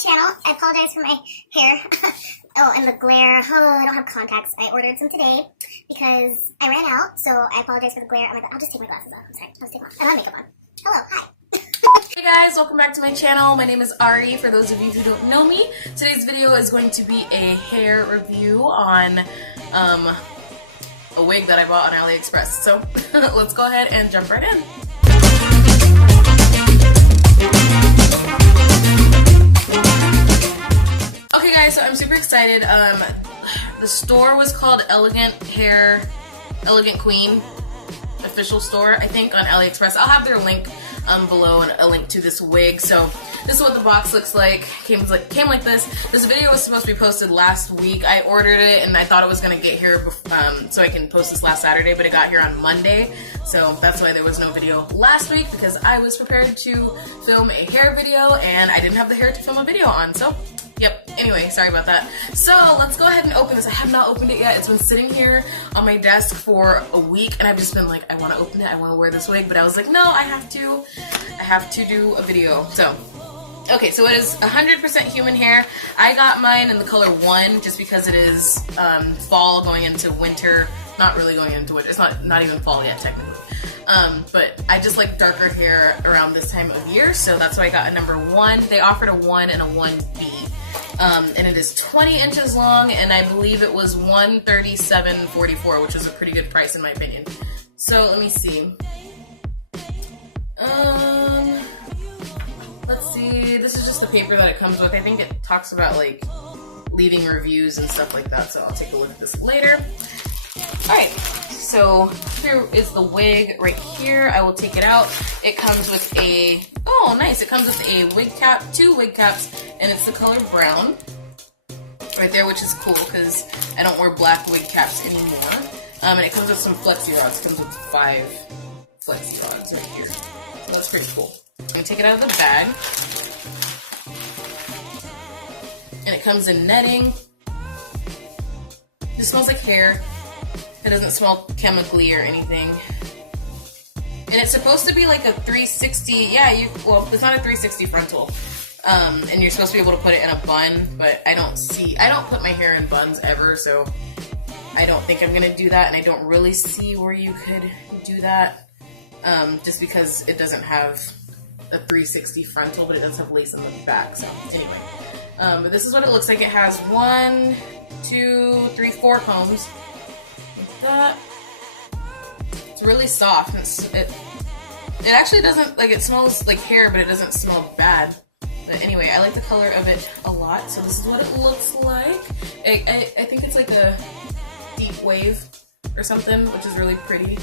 channel. I apologize for my hair. Oh, and the glare. Oh, I don't have contacts. I ordered some today because I ran out, so I apologize for the glare. I'll just take my glasses off. I'm sorry. I'll just take them off. I have makeup on. Hello, hi. Hey guys, welcome back to my channel. My name is Ari, for those of you who don't know me. Today's video is going to be a hair review on a wig that I bought on AliExpress. So let's go ahead and jump right in. Okay guys, so I'm super excited. The store was called Elegant Queen official store, I think, on AliExpress. I'll have their link below and a link to this wig. So this is what the box looks like. Came like this. This video was supposed to be posted last week. I ordered it and I thought it was gonna get here so I can post this last Saturday, but it got here on Monday. So that's why there was no video last week, because I was prepared to film a hair video and I didn't have the hair to film a video on. So yep, anyway, sorry about that. So let's go ahead and open this. I have not opened it yet. It's been sitting here on my desk for a week and I've just been like, I want to open it, I want to wear this wig, but I was like, no, I have to do a video. So, okay, so it is 100% human hair. I got mine in the color 1 just because it is fall going into winter. Not really going into winter. It's not even fall yet, technically. But I just like darker hair around this time of year, so that's why I got a number 1. They offered a 1 and a 1B. And it is 20 inches long, and I believe it was $137.44, which is a pretty good price in my opinion. So let me see. Let's see. This is just the paper that it comes with. I think it talks about like leaving reviews and stuff like that. So I'll take a look at this later. All right. So here is the wig right here. I will take it out. It comes with a, oh nice, it comes with a wig cap, 2 wig caps, and it's the color brown right there, which is cool because I don't wear black wig caps anymore. And it comes with some flexi rods. It comes with 5 flexi rods right here. So that's pretty cool. I'm gonna take it out of the bag. And it comes in netting. It smells like hair. It doesn't smell chemically or anything. And it's supposed to be like a 360, yeah, well, it's not a 360 frontal. And you're supposed to be able to put it in a bun, but I don't put my hair in buns ever, so I don't think I'm gonna do that, and I don't really see where you could do that, just because it doesn't have a 360 frontal, but it does have lace on the back, so anyway. But this is what it looks like. It has 1, 2, 3, 4 combs. That. It's really soft. It actually doesn't, like, it smells like hair, but it doesn't smell bad. But anyway, I like the color of it a lot. So this is what it looks like. I think it's like a deep wave or something, which is really pretty.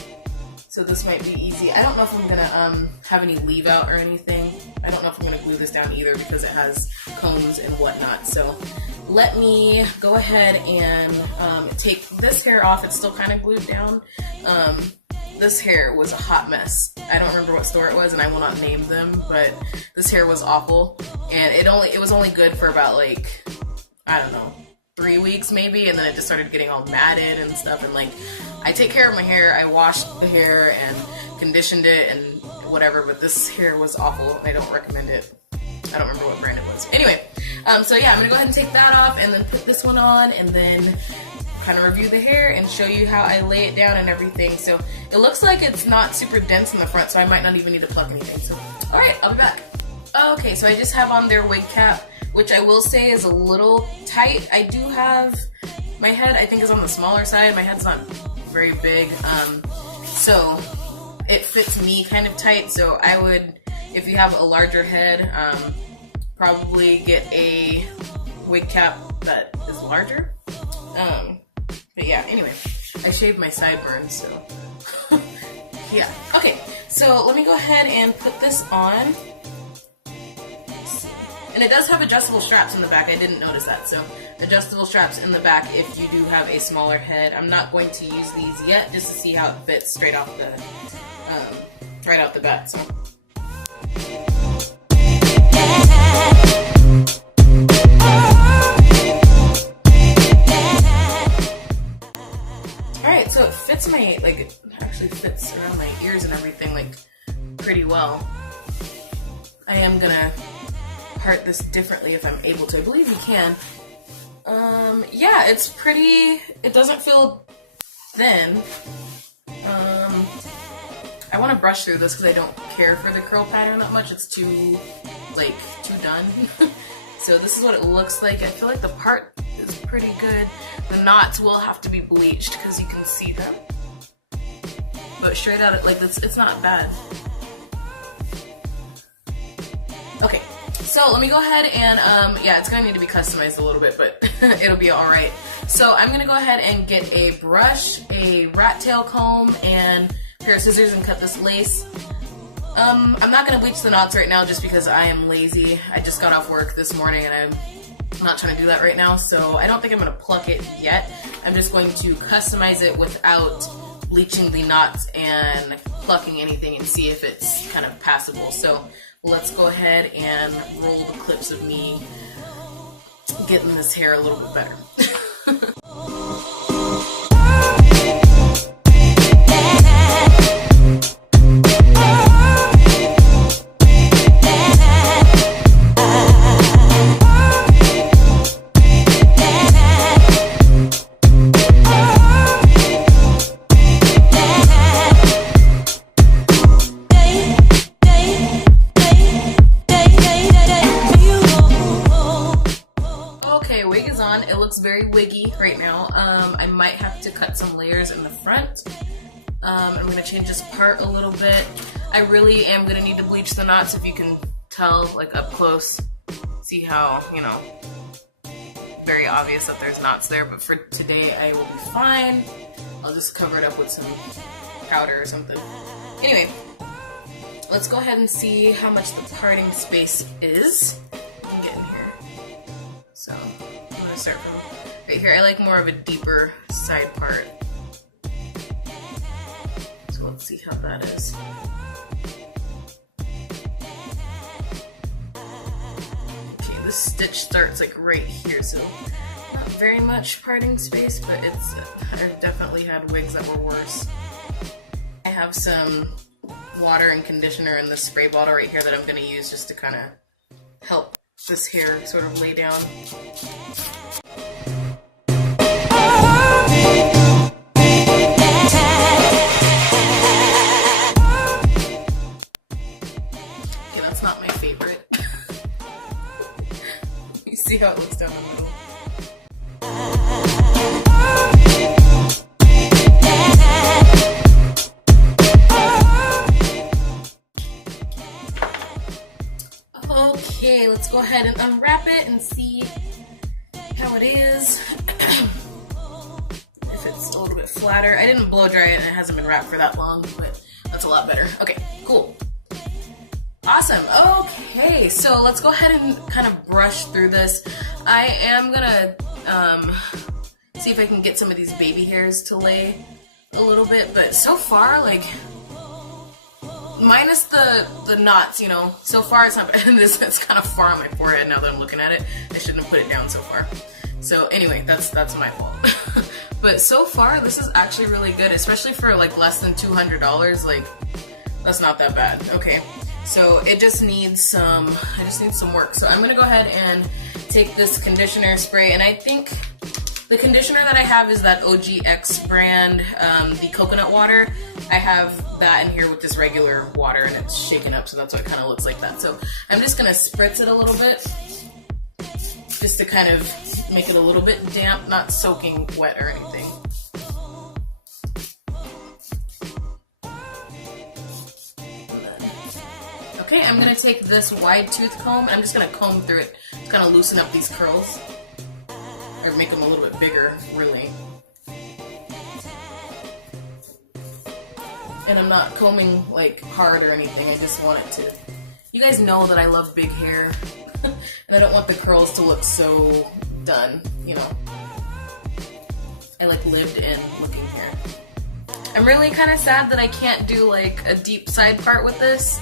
So this might be easy. I don't know if I'm gonna have any leave out or anything. I don't know if I'm gonna glue this down either because it has combs and whatnot. So let me go ahead and take this hair off. It's still kind of glued down. This hair was a hot mess. I don't remember what store it was, and I will not name them, but this hair was awful. And it was only good for about, like, I don't know, 3 weeks maybe, and then it just started getting all matted and stuff. And like, I take care of my hair. I washed the hair and conditioned it and whatever, but this hair was awful. I don't recommend it. I don't remember what brand it was. Anyway, so yeah, I'm gonna go ahead and take that off and then put this one on and then kind of review the hair and show you how I lay it down and everything. So it looks like it's not super dense in the front, so I might not even need to plug anything. So, all right, I'll be back. Okay, so I just have on their wig cap, which I will say is a little tight. I do have, my head I think is on the smaller side. My head's not very big, so it fits me kind of tight. So I would, if you have a larger head, probably get a wig cap that is larger. But yeah, anyway, I shaved my sideburns, so yeah. Okay, so let me go ahead and put this on. And it does have adjustable straps in the back. I didn't notice that. So adjustable straps in the back if you do have a smaller head. I'm not going to use these yet, just to see how it fits straight off the right out the bat. So. Alright, so it fits my, like, it actually fits around my ears and everything, like, pretty well. I am gonna part this differently if I'm able to. I believe you can. Yeah, it's pretty, it doesn't feel thin. I want to brush through this because I don't care for the curl pattern that much. It's too, like, too done. So this is what it looks like. I feel like the part is pretty good. The knots will have to be bleached because you can see them. But straight out, like, it's not bad. Okay, so let me go ahead and, yeah, it's gonna need to be customized a little bit, but it'll be alright. So I'm gonna go ahead and get a brush, a rat tail comb, and a pair of scissors and cut this lace. I'm not gonna bleach the knots right now just because I am lazy. I just got off work this morning and I'm not trying to do that right now, so I don't think I'm gonna pluck it yet. I'm just going to customize it without bleaching the knots and plucking anything and see if it's kind of passable. So let's go ahead and roll the clips of me getting this hair a little bit better. It looks very wiggy right now. I might have to cut some layers in the front. I'm going to change this part a little bit. I really am going to need to bleach the knots, if you can tell, like up close. See how, you know, very obvious that there's knots there, but for today I will be fine. I'll just cover it up with some powder or something. Anyway, let's go ahead and see how much the parting space is. I can get in here. So I'm gonna start from right here. I like more of a deeper side part. So let's see how that is. Okay, this stitch starts like right here, so not very much parting space, but it's, I've definitely had wigs that were worse. I have some water and conditioner in the spray bottle right here that I'm gonna use just to kind of help this hair sort of lay down. Okay, that's not my favorite. You see how it looks down the middle? Okay, let's go ahead and unwrap it and see how it is. If it's a little bit flatter. I didn't blow dry it and it hasn't been wrapped for that long, but that's a lot better. Okay, cool. Awesome. Okay, so let's go ahead and kind of brush through this. I am gonna see if I can get some of these baby hairs to lay a little bit, but so far, like, minus the knots, you know, so far it's not bad. It's kind of far on my forehead now that I'm looking at it. I shouldn't have put it down so far. So anyway, that's my fault. But so far, this is actually really good, especially for like less than $200. Like, that's not that bad. Okay, so it just needs some, I just need some work. So I'm gonna go ahead and take this conditioner spray, and I think the conditioner that I have is that OGX brand, the coconut water. I have that in here with this regular water, and it's shaken up, so that's why it kind of looks like that. So I'm just gonna spritz it a little bit, just to kind of make it a little bit damp, not soaking wet or anything. Okay, I'm gonna take this wide tooth comb, and I'm just gonna comb through it to kind of loosen up these curls, or make them a little bit bigger, really. And I'm not combing like hard or anything, I just want it to, you guys know that I love big hair, and I don't want the curls to look so done, you know. I like lived in looking hair. I'm really kind of sad that I can't do like a deep side part with this.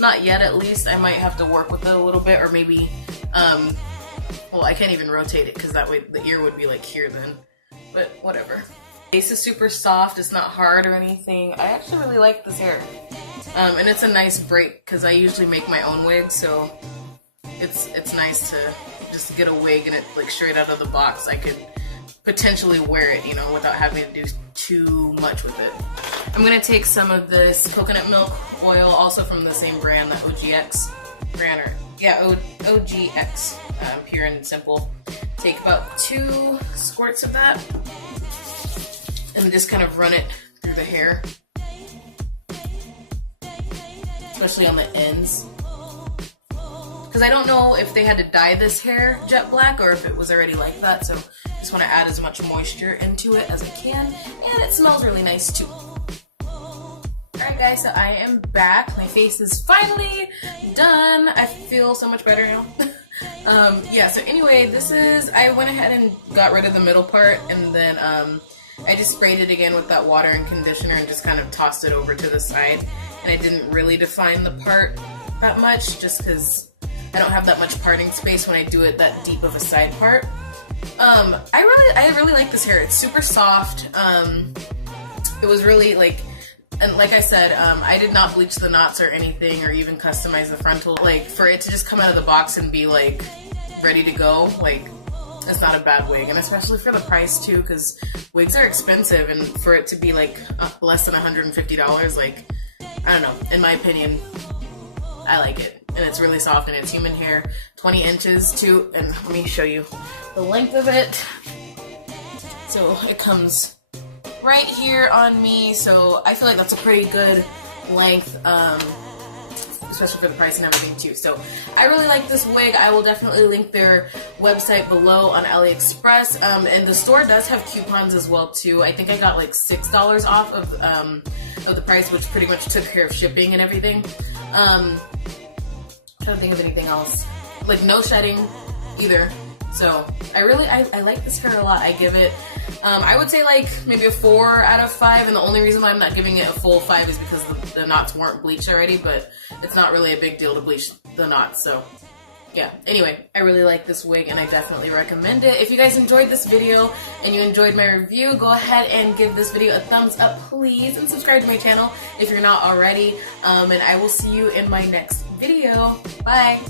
Not yet, at least. I might have to work with it a little bit, or maybe, well, I can't even rotate it because that way the ear would be like here then, but whatever. Base is super soft, it's not hard or anything. I actually really like this hair. And it's a nice break because I usually make my own wigs, so it's nice to just get a wig and it like straight out of the box. I could potentially wear it, you know, without having to do too much with it. I'm gonna take some of this coconut milk oil, also from the same brand, the OGX brand, or yeah, OGX, Pure and Simple. Take about 2 squirts of that and just kind of run it through the hair, especially on the ends. Because I don't know if they had to dye this hair jet black or if it was already like that, so just want to add as much moisture into it as I can, and it smells really nice too. Alright guys, so I am back. My face is finally done. I feel so much better now. Yeah, so anyway, I went ahead and got rid of the middle part, and then I just sprayed it again with that water and conditioner and just kind of tossed it over to the side. And I didn't really define the part that much, just because I don't have that much parting space when I do it that deep of a side part. I really like this hair. It's super soft. It was really like, and like I said, I did not bleach the knots or anything or even customize the frontal. Like, for it to just come out of the box and be like ready to go, like, it's not a bad wig. And especially for the price too, because wigs are expensive, and for it to be like less than $150, like, I don't know, in my opinion, I like it. And it's really soft, and it's human hair, 20 inches too, and let me show you the length of it. So it comes right here on me, so I feel like that's a pretty good length, especially for the price and everything too. So I really like this wig. I will definitely link their website below on AliExpress, and the store does have coupons as well too. I think I got like $6 off of the price, which pretty much took care of shipping and everything. I don't think of anything else. Like, no shedding either. So I like this hair a lot. I give it, I would say like maybe a 4 out of 5, and the only reason why I'm not giving it a full 5 is because the knots weren't bleached already, but it's not really a big deal to bleach the knots, so yeah. Anyway, I really like this wig, and I definitely recommend it. If you guys enjoyed this video and you enjoyed my review, go ahead and give this video a thumbs up, please, and subscribe to my channel if you're not already, and I will see you in my next video. Bye!